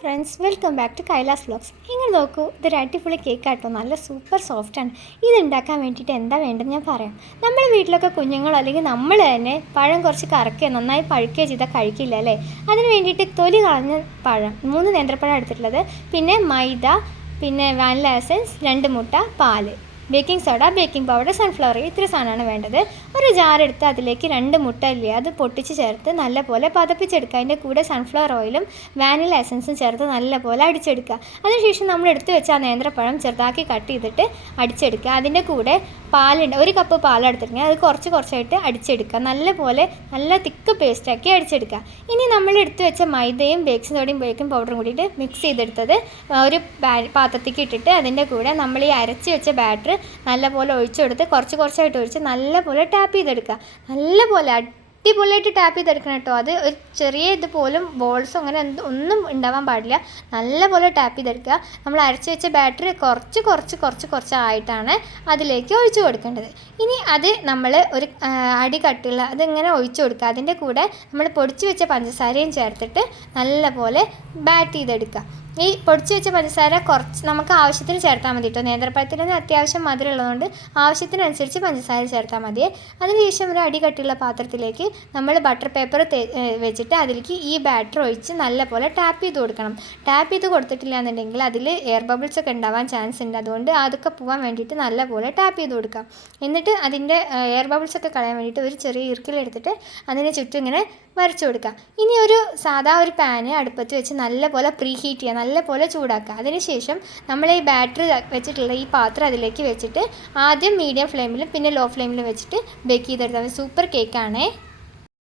Friends welcome back to Kailas vlogs. ഇങ്ങനെ നോക്കൂ, ഇതൊരു അടിപൊളി കേക്കാട്ടോ, നല്ല സൂപ്പർ സോഫ്റ്റാണ്. ഇത് ഉണ്ടാക്കാൻ വേണ്ടിയിട്ട് എന്താ വേണ്ടത് ഞാൻ പറയാം. നമ്മുടെ വീട്ടിലൊക്കെ കുഞ്ഞുങ്ങളോ അല്ലെങ്കിൽ നമ്മൾ തന്നെ പഴം കുറച്ച് കറക്കുകയോ നന്നായി പഴുക്കുകയോ ചെയ്താൽ കഴിക്കില്ല അല്ലേ. അതിന് വേണ്ടിയിട്ട് തൊലി കളഞ്ഞ പഴം 3 നേന്ത്രപ്പഴം എടുത്തിട്ടുള്ളത്, പിന്നെ മൈദ, പിന്നെ വാനില എസൻസ്, 2 മുട്ട, പാല്, baking soda, baking powder, sunflower, ഇത്ര സാധനമാണ് വേണ്ടത്. ഒരു ജാർ എടുത്ത് അതിലേക്ക് 2 മുട്ട ഇല്ലേ അത് പൊട്ടിച്ച് ചേർത്ത് നല്ലപോലെ പതപ്പിച്ചെടുക്കുക. അതിൻ്റെ കൂടെ സൺഫ്ലവർ ഓയിലും വാനില എസൻസും ചേർത്ത് നല്ലപോലെ അടിച്ചെടുക്കുക. അതിനുശേഷം നമ്മൾ എടുത്ത് വെച്ച ആ നേന്ത്രപ്പഴം ചെറുതാക്കി കട്ട് ചെയ്തിട്ട് അടിച്ചെടുക്കുക. അതിൻ്റെ കൂടെ പാലുണ്ട്, 1 കപ്പ് പാലെടുത്തിട്ടുണ്ടെങ്കിൽ അത് കുറച്ചായിട്ട് അടിച്ചെടുക്കുക. നല്ലപോലെ നല്ല തിക്ക് പേസ്റ്റാക്കി അടിച്ചെടുക്കുക. ഇനി നമ്മൾ എടുത്ത് വെച്ച മൈദയും ബേക്കിംഗ് സോഡയും ബേക്കിംഗ് പൗഡറും കൂടിയിട്ട് മിക്സ് ചെയ്തെടുത്തത് ഒരു പാത്രത്തേക്ക് ഇട്ടിട്ട് അതിൻ്റെ കൂടെ നമ്മൾ ഈ അരച്ച് വെച്ച ബാറ്റർ നല്ലപോലെ ഒഴിച്ചു കൊടുത്ത് കുറച്ചായിട്ട് ഒഴിച്ച് നല്ലപോലെ ടാപ്പ് ചെയ്തെടുക്കുക. നല്ലപോലെ അടിപൊളിയായിട്ട് ടാപ്പ് ചെയ്തെടുക്കണം കേട്ടോ. അത് ഒരു ചെറിയ ഇതുപോലും ബോൾസോ അങ്ങനെ ഒന്നും ഉണ്ടാവാൻ പാടില്ല. നല്ലപോലെ ടാപ്പ് ചെയ്തെടുക്കുക. നമ്മൾ അരച്ച് വെച്ച ബാറ്ററി കുറച്ചായിട്ടാണ് അതിലേക്ക് ഒഴിച്ചു കൊടുക്കേണ്ടത്. ഇനി അത് നമ്മൾ ഒരു അടി കട്ടുള്ള അതിങ്ങനെ ഒഴിച്ചു കൊടുക്കുക. അതിൻ്റെ കൂടെ നമ്മൾ പൊടിച്ച് വെച്ച പഞ്ചസാരയും ചേർത്തിട്ട് നല്ലപോലെ ബാറ്റ് ചെയ്തെടുക്കുക. ഈ പൊടിച്ച് വെച്ച പഞ്ചസാര കുറച്ച് നമുക്ക് ആവശ്യത്തിന് ചേർത്താൽ മതി കേട്ടോ. നേന്ത്രപ്പഴത്തിന് അത്യാവശ്യം മധുരം ഉള്ളതുകൊണ്ട് ആവശ്യത്തിനനുസരിച്ച് പഞ്ചസാര ചേർത്താൽ മതി. അതിനുശേഷം ഒരു അടി കട്ടിയുള്ള പാത്രത്തിലേക്ക് നമ്മൾ ബട്ടർ പേപ്പർ വെച്ചിട്ട് അതിലേക്ക് ഈ ബാറ്റർ ഒഴിച്ച് നല്ലപോലെ ടാപ്പ് ചെയ്ത് കൊടുക്കണം. ടാപ്പ് ചെയ്ത് കൊടുത്തിട്ടില്ല എന്നുണ്ടെങ്കിൽ അതിൽ എയർ ബബിൾസ് ഒക്കെ ഉണ്ടാവാൻ ചാൻസ് ഉണ്ട്. അതുകൊണ്ട് അതൊക്കെ പോകാൻ വേണ്ടിയിട്ട് നല്ലപോലെ ടാപ്പ് ചെയ്ത് കൊടുക്കാം. എന്നിട്ട് അതിൻ്റെ എയർ ബബിൾസ് ഒക്കെ കളയാൻ വേണ്ടിയിട്ട് ഒരു ചെറിയ ഇറുക്കിലെടുത്തിട്ട് അതിന് ചുറ്റും ഇങ്ങനെ വരച്ചു കൊടുക്കുക. ഇനി സാധാ ഒരു പാന് അടുപ്പത്ത് വെച്ച് നല്ലപോലെ പ്രീ ഹീറ്റ് ചെയ്യുക, നല്ലപോലെ ചൂടാക്കുക. അതിനുശേഷം നമ്മൾ ഈ ബാറ്ററി വെച്ചിട്ടുള്ള ഈ പാത്രം അതിലേക്ക് വെച്ചിട്ട് ആദ്യം മീഡിയം ഫ്ലെയിമിലും പിന്നെ ലോ ഫ്ലെയിമിലും വെച്ചിട്ട് ബേക്ക് ചെയ്തെടുത്താൽ സൂപ്പർ കേക്കാണേ.